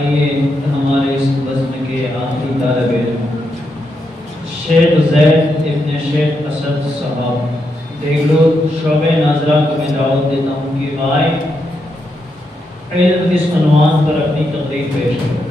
आइए हमारे इस बज़्म के आखिरी तालिब इल्म शेख ज़ैद इब्न शेख असद साहब देगलूर शोबे नाजरा को मैं दावत देता हूँ कि भाई इल्म इस उन्वान पर अपनी तकरीर पेश करें।